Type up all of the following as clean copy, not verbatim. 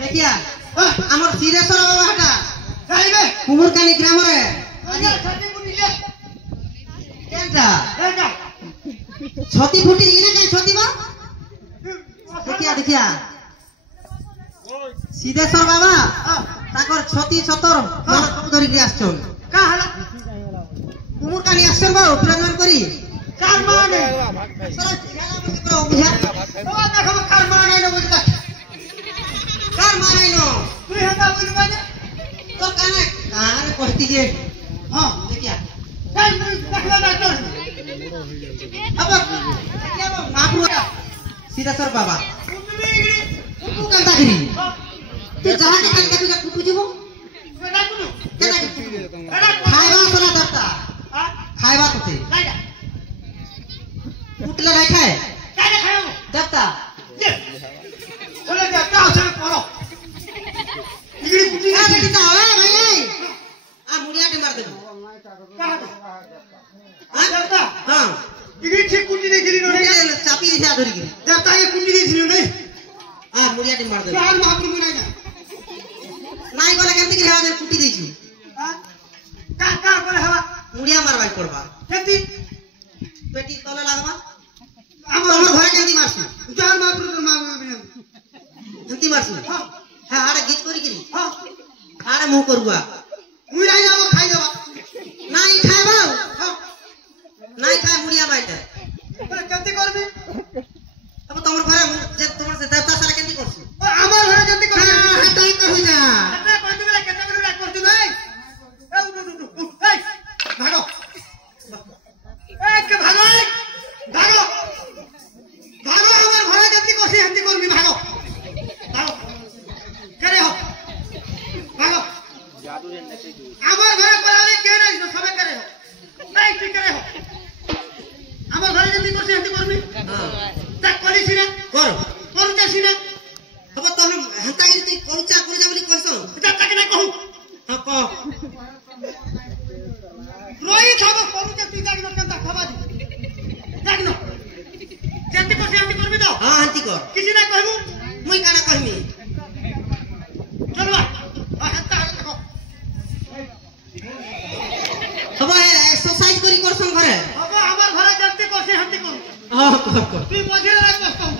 देखिया हमर सिरेश्वर बाबा हटा जाइबे कुमुरकानी ग्राम रे केनटा छती फुटी इने के छती बा देखिया सिरेश्वर बाबा ताकर छती छतर मन धरि के आछन का हला कुमुरकानी आछन बा प्रजन करी कार माने सरा खेला बसी pro बिहार तो देखो कार माने न बुझता कार माने नो तू हेता बुझ माने तो काने कान पड़ती जे हां देखिया कान देखला डॉक्टर अब देखिया वो मापू सिरेश्वर बाबा कुटू कंता गिरी तू जहां के कान का कुटू जीवो डाकुनु केना खाइबा सोना दत्ता खाइबा तो थे कुटला नहीं खाए क्या खायो दत्ता ये चले जा का चले पड़ो इगड़ी कुटी आ देखता है भाई आ मुड़िया के मार दे हां दत्ता हां इगड़ी ठीक कुटी नहीं गिरी नोरे चापी दिशा धरी गिरी दत्ता ये कुटी नहीं गिरी नहीं आ मुड़िया के मार दे यार महापुर में नहीं गला केमती गिरी हवा कुटी देची हां का करे हवा मुड़िया मारवाई पड़बा केमती पेटी तले लागबा हमर घरे केमती मारसु जान मापुर तो मार केमती मारसु हां हां आरे गीत करी गिरी हां आरे मुंह करबा मुई राई जाबो खाई देबा नहीं खाइबो हां नहीं खाए मुड़िया बाइटे केमती करबी अब तमर घरे जे तमर से देवता सारा केमती करसु हमर घरे केमती करसु हां तई कहि जा एते कोइ बेला केते बेला करतु नै ए भागो एक भागो भागो भागो हमर घरे केमती करसी हमती करबी भागो भागो करे हो भागो जादू रे नते की हमर घरे कराले के नै सबे करे हो नहीं ठीक करे हो हमर घरे केमती करसी हमती करबी हां ता करी सिना कर सिना अब तने हंता गिरी करूचा बोली कहसो ता ताके नै कहू हां कह रोई खाबो करूचा तू जागनो केनता खाबा दे जागनो केमती करसी हमती करबी तो हां हंती कर किसी ना कहबू मुई काना कहमी चलवा हंता देखो अब एक्सरसाइज करी करसन घरे अब हमर घरे केमती करसी हमती करू हां कर तू मझे रे कष्ट हो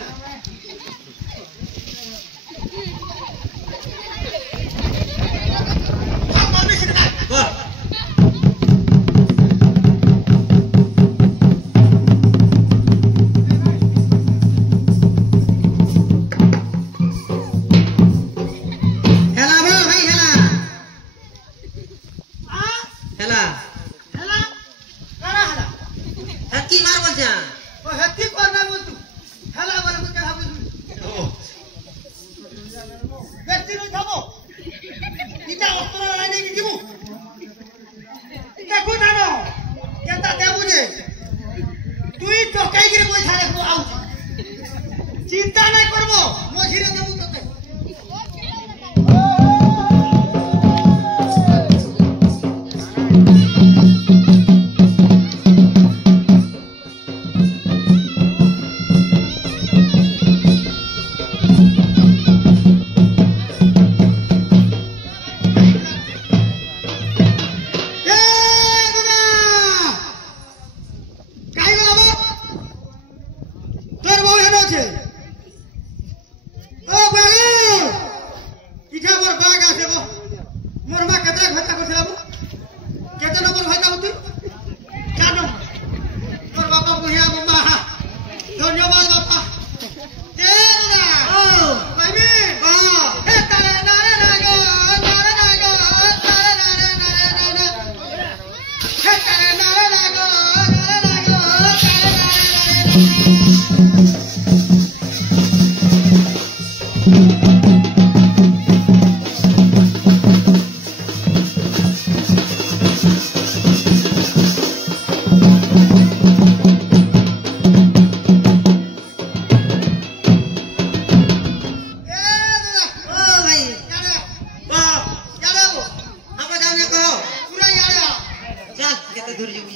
चिंता नहीं करबो मझिरे देबू तते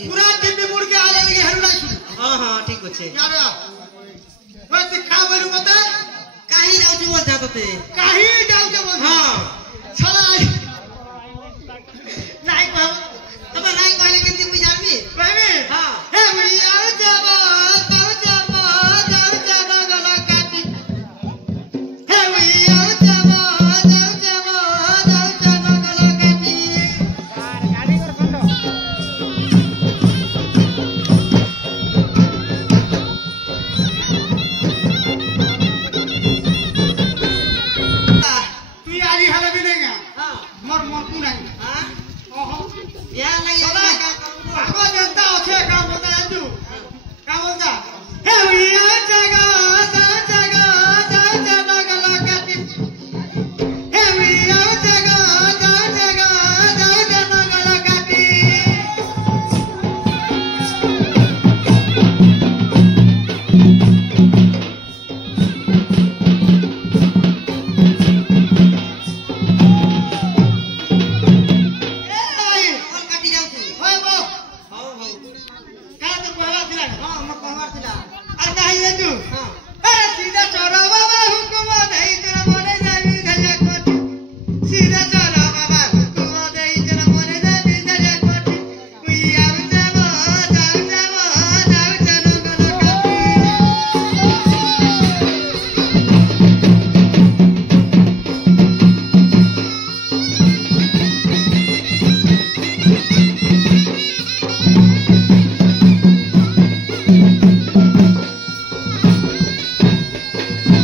ଅଛି ପୁରା ଟିଭି ମୁଡକେ ଆଲେ କି ହେରୁଲା ଶୁଣି ହଁ ହଁ ଠିକ ଅଛି यार ओए तू का बोलू मते କାହିଁ ଯାଉଛୁ ବୋଝା ତତେ काहे जाऊ के बोल ହଁ छला नाही कह ତମେ ନାଇଁ କହିଲେ କେମିତି ମୁଁ ଜାଣିବି कहबे ହଁ हे मुड़िया जावा गला काटी हे मुड़िया जावा गला काटी गाड़ी कर खंडो तू आली हले भी नहीं गा ହଁ मोर मोर तू नहीं ହଁ ओहो ୟା ଲାଗି सदा କାମ କରୁଛୁ आगो जनता अच्छे काम होता है तू काम होता हे मुड़िया जागा गला काटी हे मुड़िया जागा गला काटी କଲ୍ କାଟି ଯାଉଛୁ होय बो ହଉ ହଉ का तो कहवा थिला ହଁ ମୋ କହିବାର ଥିଲା अरे काहे ले तू ହଁ अरे सीधा चोरा बाबा हुकुम देई तेरा मोने जाबी धजा कोटी सीधा चोरा बाबा हुकुम देई तेरा मोने जाबी धजा कोटी उइया जाबो जानो गलो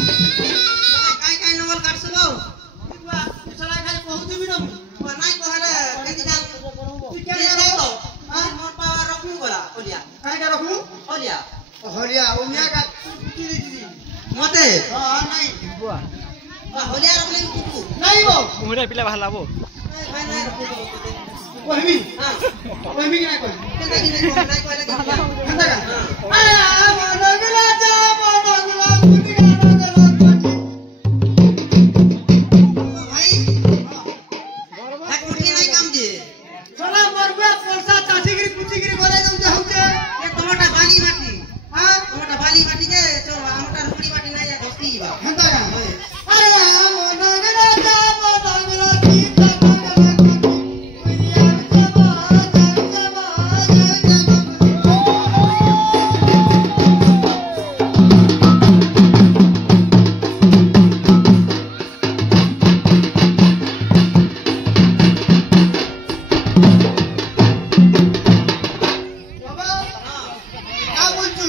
କାଇଁ କାଇଁ ନମ୍ବର କାଟଛୁ ବୋ कापी चला खाली कहू भी न ନାଇଁ କହିଲେ କେମିତି ଜାଣିବୁ तू କେ क्या ଦେଖ करो ମୋର ପାୱାର ରଖୁ ଗଲା ଓଲିଆ काहे का रखू ଓଲିଆ होलिया ओमिया का कुटी दी ମତେ हां नहीं बुआ ଓଲିଆ ରଖିଲେ କୁକୁ नहीं वो मुहरे पिला बाहला बो ଭାଇ ନାଇଁ ରଖୁ वहमी ହଁ वहमी क्या कोई କେନ୍ତା କି ନାଇଁ କହିଲେ କେମିତି ଜାଣିବୁ हंदा का ହଁ आ मनगला जा मनगला कुटी गाना गला कोटी ଭାଇ ଠାକୁର ନାଇଁ କାମ ଯେ चला मरबे पैसा चाचीगिरी कुचीगिरी करे दम जा होचे ଏ ତମଟା ବାଲି ମାଟି हां ତମଟା ବାଲି ମାଟି ଯେ ଆମଟା ରୁକୁଡ଼ି ମାଟି ନାଇଁ ଧସ୍ତି ଯିବା हंदा का अरे मनगला जा मनगला सीता गला कोटी उइया जाबो बाबा का बोल तू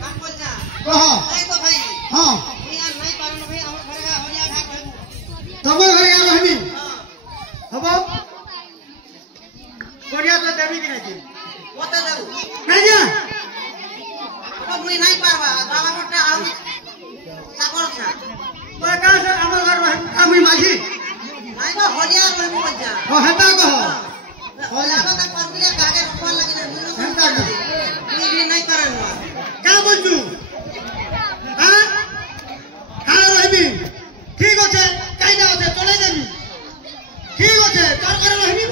কাম করছা कह ନାଇଁ ତ ଭାଇ हां ମୁଇଁ আর ନାଇଁ ପାରୁନ ଭାଇ আমার ঘরে ଓଲିଆ ଘା କହିବୁ तब घरे आ रहबी ହଁ हबो बढ़िया तो देबी कि नहीं ମତେ ଦେବୁ नहीं जा ମୁଇଁ ନାଇଁ ପାରବା ବାବା ମୋଟା ଆଉ ସାଗର ଛା बोले का से हमर घर में कामी माझी ନାଇଁ ତ ହୋଲିଆ କହିବୁ ମଜା हो हेता कह ହୋଲିଆ ତ କରିଲେ କାగే ରଖବା ଲାଗିଲେ हेता का ମୁଇଁ ବି ନାଇଁ କରନ का बोल तू हां हां रहबी ठीक होचे काई ना होचे चले देबी ठीक होचे कर कर रहबी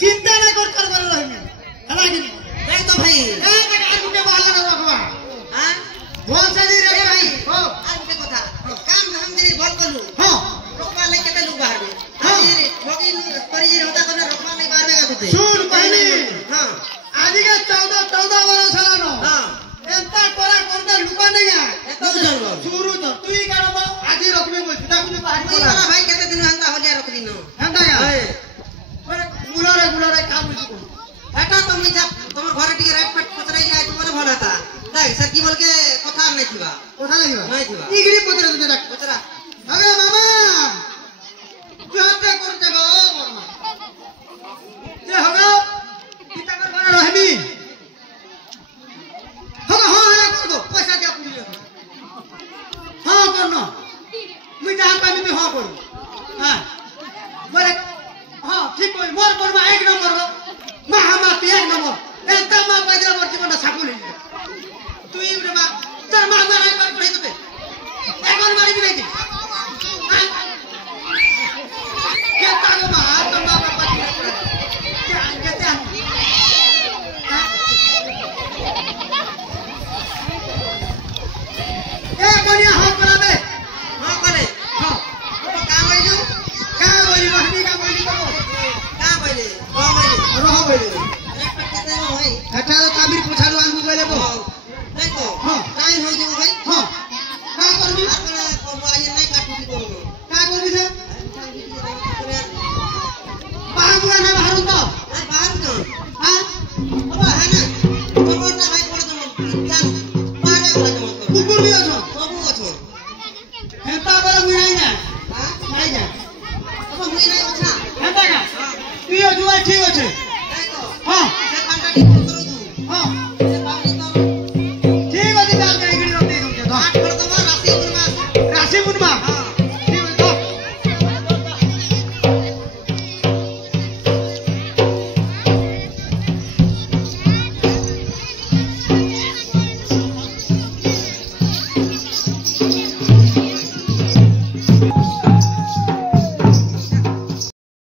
चिंता ना कर कर रहबी हला कि ନାଇଁ ତ ଭାଇ ए तक आगु के बाहर ना रखबा ହଁ बोल से दी रे ए भाई ଭାଇ हो আর ଗୋଟେ କଥା କାମ ଧାମ ଯଦି ଭଲ କଲୁ हां ରଖବା ଲାଗି କେତେ ଲୋକ ବାହାରବେ ହଁ। ଆଜି ଠକି କରି ଯଦି ହତା କଲେ ରଖବା ଲାଗି ବାହାରବେ କା ତତେ सुन कहली ହଁ आज के 14 वर्ष हलानो ହଁ एंता कोरा करते लुका नहीं है এত জন্ম शुरू तो तू ही काढब आज रखबे बोल ताकू बाहर ମୁଇଁ कोला ଗଲା ଭାଇ କେତେ ଦିନ ହେନ୍ତା ହୋଲିଆ ରଖିଲି ନ हेंदा या अरे गुलारे का बोल तू এটা তো মুই যা তোমার ঘরে টিকে রাইট ফাট পচরাই যাই তোমার ভালো হতা দেখ সে কি বলকে কথা নাই থিবা कोठा लागिबा नहीं थिबा। इगरी पत्र दे देख পচরা अरे मामा तू हाथे करते गो मामा जे होगा पिता कर घर रहबी होगा हां हां कर दो पैसा दे पुलिस हां करनो मुई जहां पाबी मैं हां करू हां बोले हां ठीक होई मोर एक नंबर हो महामाती एक नंबर अच्छा तो काबिर पछाड़ो आंगू गले बो देखो हां टाइम हो जाओ भाई हां का करबी आपने मोबाइल नहीं काटुटी करो का करबी से बाबुआ ना बाहर तो बाहर तो हां बाबा है ना बाबा ना भाई पड़ तो जान बाहर वाला मत कुकुर भी अछो बाबू अछो हेता बरा मुई नहीं जा हां नहीं जा बाबा मुई नहीं अछा हेता का तू जुआ ठीक আছে देखो हां से कांटा ठीक करो